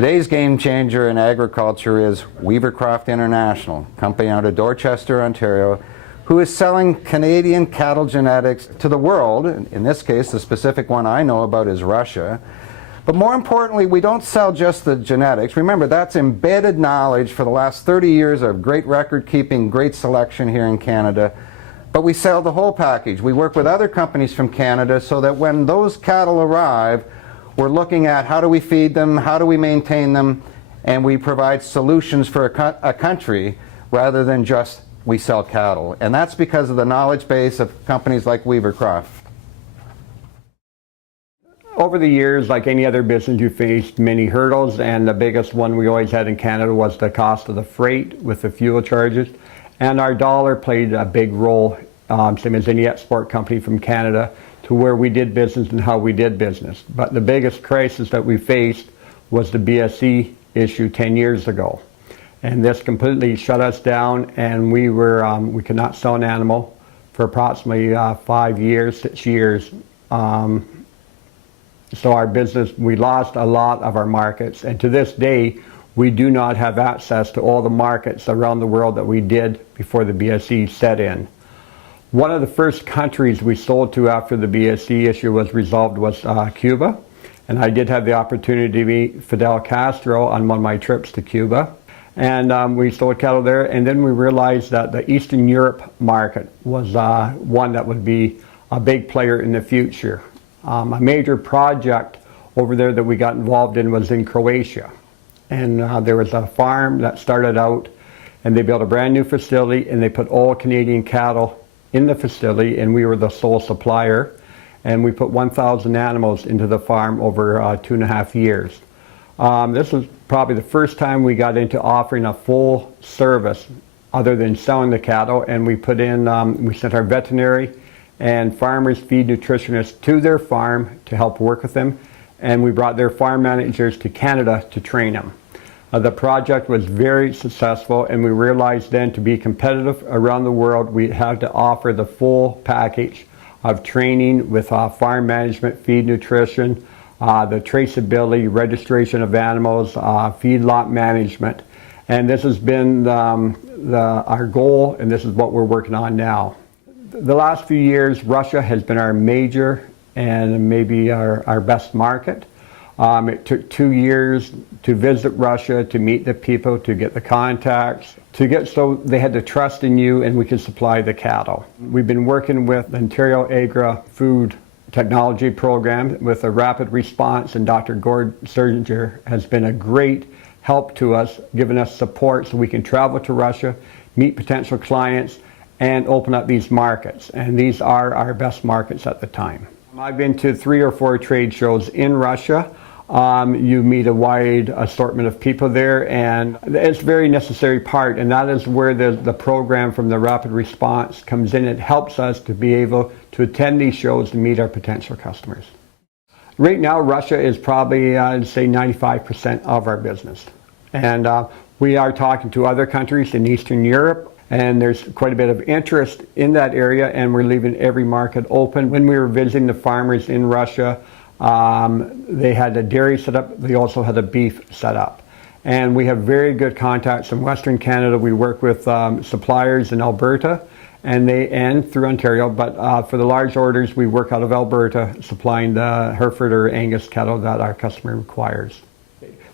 Today's game changer in agriculture is Weavercroft International, a company out of Dorchester, Ontario, who is selling Canadian cattle genetics to the world. In this case, the specific one I know about is Russia. But more importantly, we don't sell just the genetics. Remember, that's embedded knowledge for the last 30 years of great record keeping, great selection here in Canada. But we sell the whole package. We work with other companies from Canada so that when those cattle arrive, we're looking at how do we feed them, how do we maintain them, and we provide solutions for a country rather than just we sell cattle. And that's because of the knowledge base of companies like Weavercroft. Over the years, like any other business, you faced many hurdles, and the biggest one we always had in Canada was the cost of the freight with the fuel charges. And our dollar played a big role, same as any export company from Canada, to where we did business and how we did business. But the biggest crisis that we faced was the BSE issue 10 years ago. And this completely shut us down, and we could not sell an animal for approximately 5 years, 6 years. So our business, we lost a lot of our markets, and to this day, we do not have access to all the markets around the world that we did before the BSE set in. One of the first countries we sold to after the BSE issue was resolved was Cuba, and I did have the opportunity to meet Fidel Castro on one of my trips to Cuba, and we sold cattle there. And then we realized that the Eastern Europe market was one that would be a big player in the future. A major project over there that we got involved in was in Croatia, and there was a farm that started out, and they built a brand new facility, and they put all Canadian cattle in the facility, and we were the sole supplier, and we put 1,000 animals into the farm over 2.5 years. This was probably the first time we got into offering a full service other than selling the cattle, and we put in, we sent our veterinary and farmers feed nutritionists to their farm to help work with them, and we brought their farm managers to Canada to train them. The project was very successful, and we realized then to be competitive around the world, we had to offer the full package of training with farm management, feed nutrition, the traceability, registration of animals, feedlot management. And this has been our goal, and this is what we're working on now. The last few years, Russia has been our major and maybe our best market. It took 2 years to visit Russia, to meet the people, to get the contacts, so they had to trust in you and we could supply the cattle. We've been working with the Ontario Agri-Food Technology Program with a rapid response, and Dr. Gord Serginger has been a great help to us, giving us support so we can travel to Russia, meet potential clients, and open up these markets. And these are our best markets at the time. I've been to 3 or 4 trade shows in Russia. You meet a wide assortment of people there, and it's a very necessary part, and that is where the program from the Rapid Response comes in. It helps us to be able to attend these shows to meet our potential customers. Right now, Russia is probably, I'd say, 95% of our business. And we are talking to other countries in Eastern Europe, and there's quite a bit of interest in that area, and we're leaving every market open. When we were visiting the farmers in Russia, they had a dairy set up, they also had a beef set up. And we have very good contacts in Western Canada. We work with suppliers in Alberta and through Ontario, but for the large orders we work out of Alberta, supplying the Hereford or Angus cattle that our customer requires.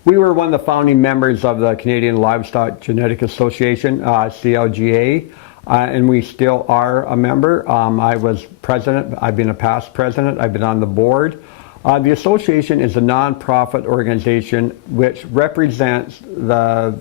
We were one of the founding members of the Canadian Livestock Genetic Association, CLGA, and we still are a member. I was president, I've been a past president, I've been on the board. The association is a non-profit organization which represents the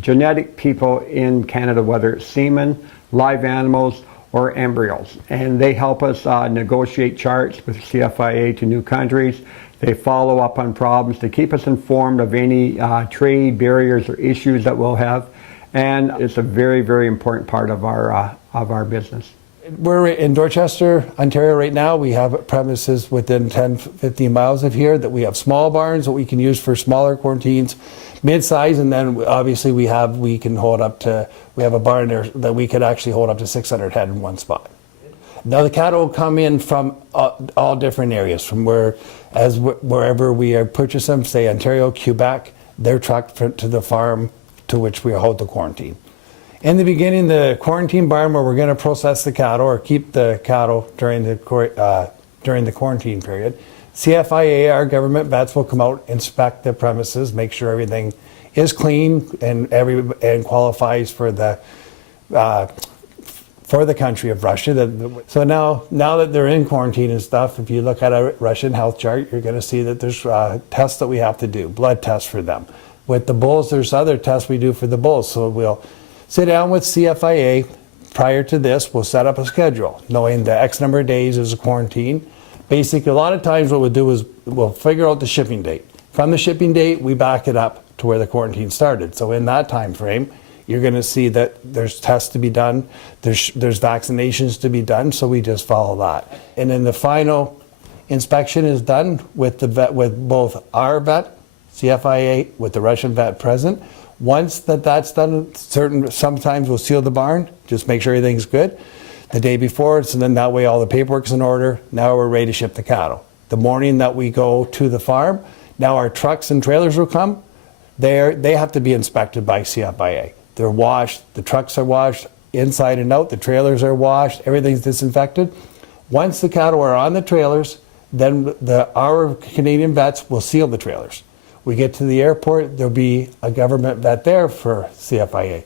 genetic people in Canada, whether it's semen, live animals, or embryos. And they help us negotiate charts with CFIA to new countries. They follow up on problems to keep us informed of any trade barriers or issues that we'll have. And it's a very, very important part of our business. We're in Dorchester, Ontario right now. We have premises within 10, 15 miles of here that we have small barns that we can use for smaller quarantines, mid-size, and then obviously we have a barn there that we could actually hold up to 600 head in one spot. Now the cattle will come in from all different areas, from wherever we purchase them, say Ontario, Quebec, they're trucked to the farm to which we hold the quarantine. In the beginning, the quarantine barn where we're going to process the cattle or keep the cattle during the quarantine period, CFIA, our government vets, will come out, inspect the premises, make sure everything is clean and qualifies for the country of Russia. So now that they're in quarantine and stuff, if you look at a Russian health chart, you're going to see that there's tests that we have to do, blood tests for them. With the bulls, there's other tests we do for the bulls. So we'll sit down with CFIA. Prior to this, we'll set up a schedule, knowing the X number of days is a quarantine. Basically, a lot of times what we'll do is we'll figure out the shipping date. From the shipping date, we back it up to where the quarantine started. So in that time frame, you're going to see that there's tests to be done, there's vaccinations to be done, so we just follow that. And then the final inspection is done with the vet, with both our vet, CFIA, with the Russian vet present. Once that's done, sometimes we'll seal the barn, just make sure everything's good the day before, so then that way all the paperwork's in order. Now we're ready to ship the cattle. The morning that we go to the farm, now our trucks and trailers will come. They have to be inspected by CFIA. They're washed, the trucks are washed inside and out, the trailers are washed, everything's disinfected. Once the cattle are on the trailers, then our Canadian vets will seal the trailers. We get to the airport, there'll be a government vet there for CFIA.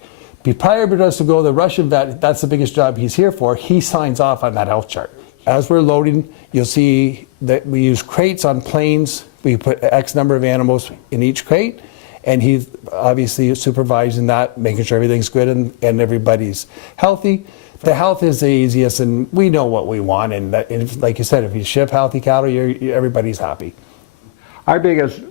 Prior to us to go, the Russian vet, that's the biggest job he's here for, he signs off on that health chart. As we're loading, you'll see that we use crates on planes. We put X number of animals in each crate, and he's obviously supervising that, making sure everything's good and everybody's healthy. The health is the easiest, and we know what we want. And like you said, if you ship healthy cattle, everybody's happy. Our biggest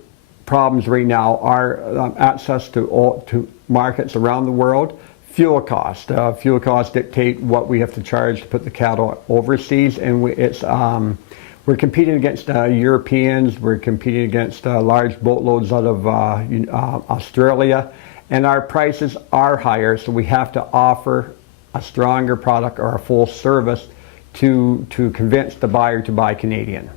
problems right now are access to markets around the world. Fuel cost. Fuel costs dictate what we have to charge to put the cattle overseas, and we're competing against Europeans. We're competing against large boatloads out of Australia, and our prices are higher. So we have to offer a stronger product or a full service to convince the buyer to buy Canadian.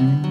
Mm-hmm.